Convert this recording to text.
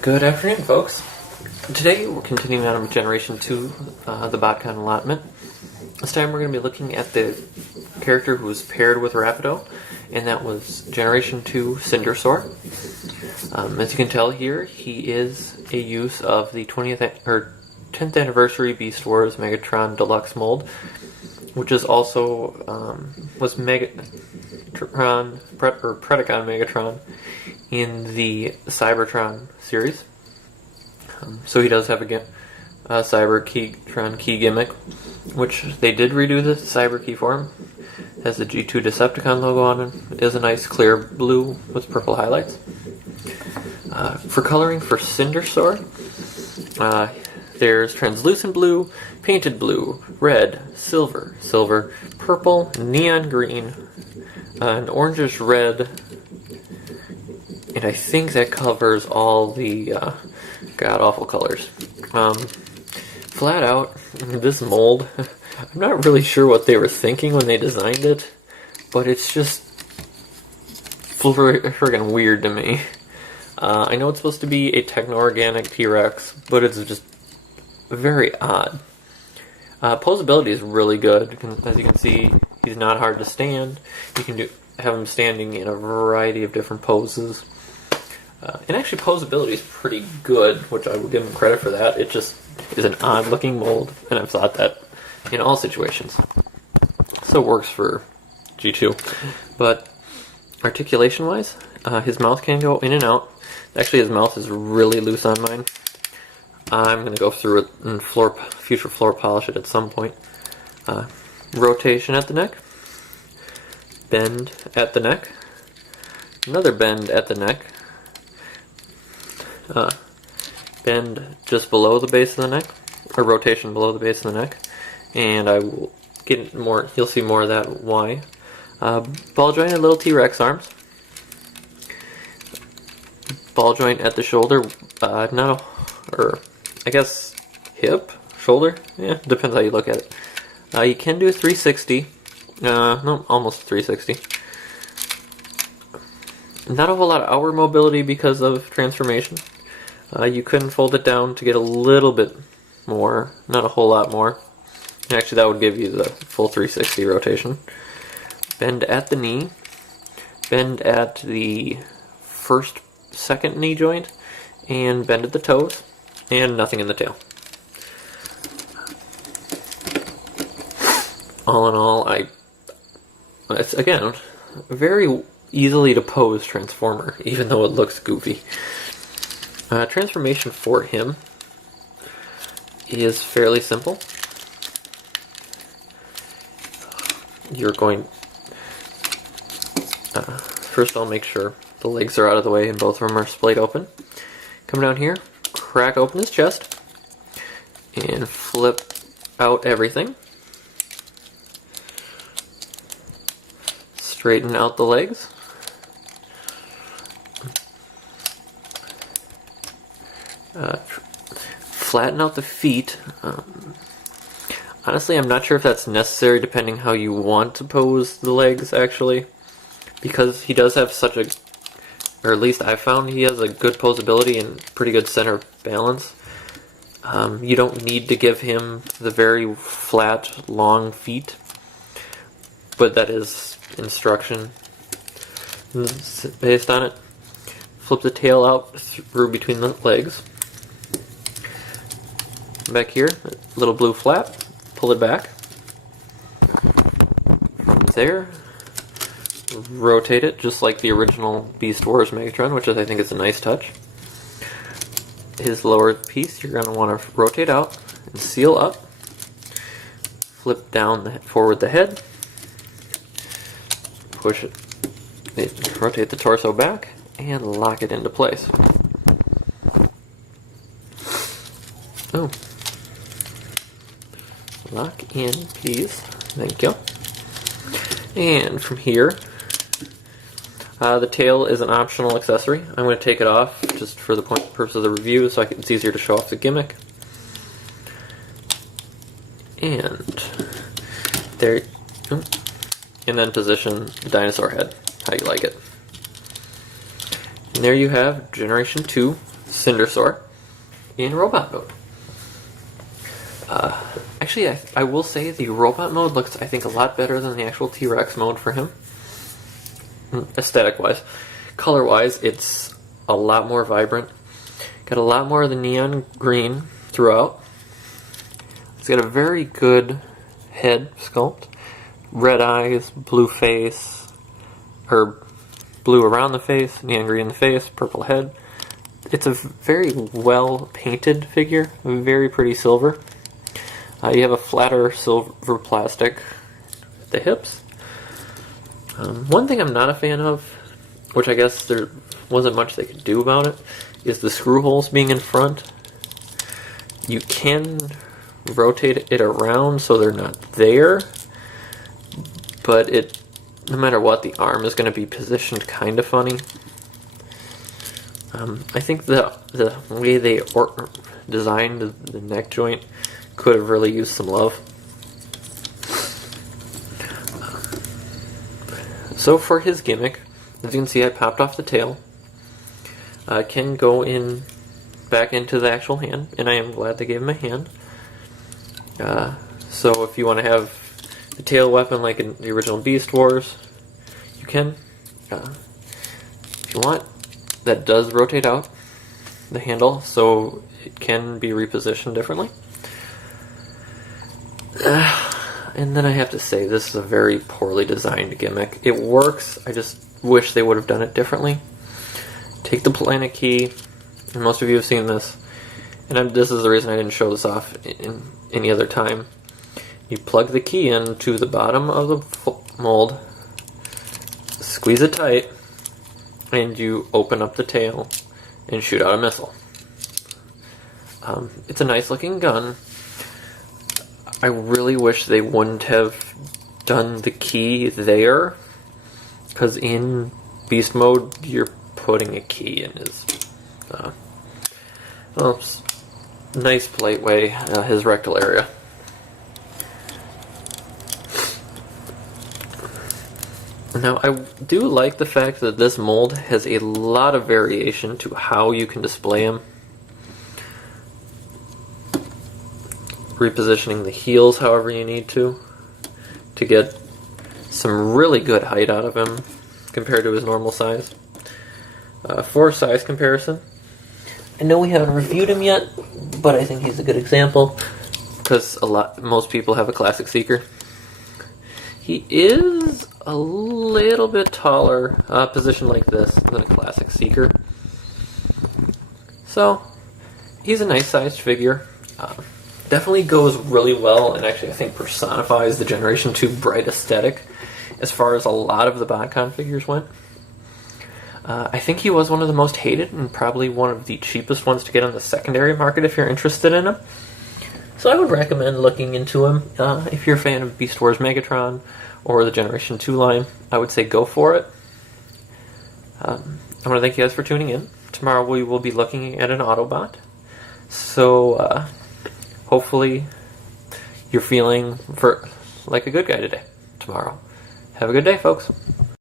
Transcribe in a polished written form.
Good afternoon, folks. Today we're continuing on with Generation 2, the Botcon allotment. This time we're going to be looking at the character who was paired with Rapido, and that was Generation 2 Cindersaur. As you can tell here, he is a use of the 10th anniversary Beast Wars Megatron Deluxe mold, which is also was Predacon Megatron in the Cybertron series. So he does have a Cybertron key gimmick, which they did redo the Cyber key for him. It has the G2 Decepticon logo on it. It is a nice clear blue with purple highlights. For coloring for Cindersaur, there's translucent blue, painted blue, red, silver, purple, neon green, an orangish red, and I think that covers all the god-awful colors. Flat out, this mold, I'm not really sure what they were thinking when they designed it, but it's just friggin' weird to me. I know it's supposed to be a techno-organic T-Rex, but it's just very odd. Posability is really good. As you can see, he's not hard to stand. You can have him standing in a variety of different poses. And actually, posability is pretty good, which I would give him credit for that. It just is an odd-looking mold, and I've thought that in all situations. So it works for G2. But articulation-wise, his mouth can go in and out. Actually, his mouth is really loose on mine. I'm going to go through it and future floor polish it at some point. Rotation at the neck. Bend at the neck. Another bend at the neck. Bend just below the base of the neck, or rotation below the base of the neck, and I will get more. You'll see more of that. Why? Ball joint at little T-Rex arms. Ball joint at the shoulder. I guess hip, shoulder. Yeah, depends how you look at it. You can do a 360. No, almost 360. Not a whole lot of outward mobility because of transformation. You couldn't fold it down to get a little bit more, not a whole lot more. Actually, that would give you the full 360 rotation. Bend at the knee. Bend at the second knee joint. And bend at the toes. And nothing in the tail. All in all, it's, again, very easily to pose Transformer, even though it looks goofy. Transformation for him is fairly simple. You're going... first I'll make sure the legs are out of the way and both of them are splayed open. Come down here, crack open his chest, and flip out everything. Straighten out the legs. Flatten out the feet. Honestly, I'm not sure if that's necessary depending how you want to pose the legs, actually. Because he does have such a... or at least I found he has a good posability and pretty good center balance. You don't need to give him the very flat, long feet. But that is instruction based on it. Flip the tail out through between the legs. Back here, a little blue flap. Pull it back. From there, rotate it just like the original Beast Wars Megatron, which I think is a nice touch. His lower piece, you're going to want to rotate out and seal up. Flip down forward the head. Push it. Rotate the torso back and lock it into place. Oh. Lock in, please. Thank you. And from here, the tail is an optional accessory. I'm going to take it off just for the purpose of the review so it's easier to show off the gimmick. And there, and then position the dinosaur head how you like it. And there you have Generation 2 Cindersaur in robot mode. Actually, I will say the robot mode looks, I think, a lot better than the actual T-Rex mode for him. Aesthetic-wise. Color-wise, it's a lot more vibrant. Got a lot more of the neon green throughout. It's got a very good head sculpt. Red eyes, blue face, or blue around the face, neon green in the face, purple head. It's a very well painted figure, very pretty silver. You have a flatter silver plastic at the hips. One thing I'm not a fan of, which I guess there wasn't much they could do about it, is the screw holes being in front. You can rotate it around so they're not there, but no matter what, the arm is going to be positioned kind of funny. I think the way they designed the neck joint could have really used some love. So for his gimmick, as you can see, I popped off the tail. Can go back into the actual hand, and I am glad they gave him a hand. So if you want to have the tail weapon like in the original Beast Wars, you can. If you want, that does rotate out the handle, so it can be repositioned differently. And then I have to say, this is a very poorly designed gimmick. It works, I just wish they would have done it differently. Take the planet key, and most of you have seen this, and this is the reason I didn't show this off in any other time. You plug the key into the bottom of the mold, squeeze it tight, and you open up the tail and shoot out a missile. It's a nice looking gun. I really wish they wouldn't have done the key there, because in beast mode you're putting a key in his nice plate way, his rectal area. Now, I do like the fact that this mold has a lot of variation to how you can display him. Repositioning the heels however you need to get some really good height out of him compared to his normal size. For size comparison, I know we haven't reviewed him yet, but I think he's a good example because most people have a classic Seeker. He is a little bit taller, positioned like this, than a classic Seeker. So, he's a nice sized figure. Definitely goes really well, and actually I think personifies the Generation 2 bright aesthetic as far as a lot of the Botcon figures went. I think he was one of the most hated and probably one of the cheapest ones to get on the secondary market if you're interested in him. So I would recommend looking into him. If you're a fan of Beast Wars Megatron or the Generation 2 line, I would say go for it. I want to thank you guys for tuning in. Tomorrow we will be looking at an Autobot. So hopefully you're feeling like a good guy tomorrow. Have a good day, folks.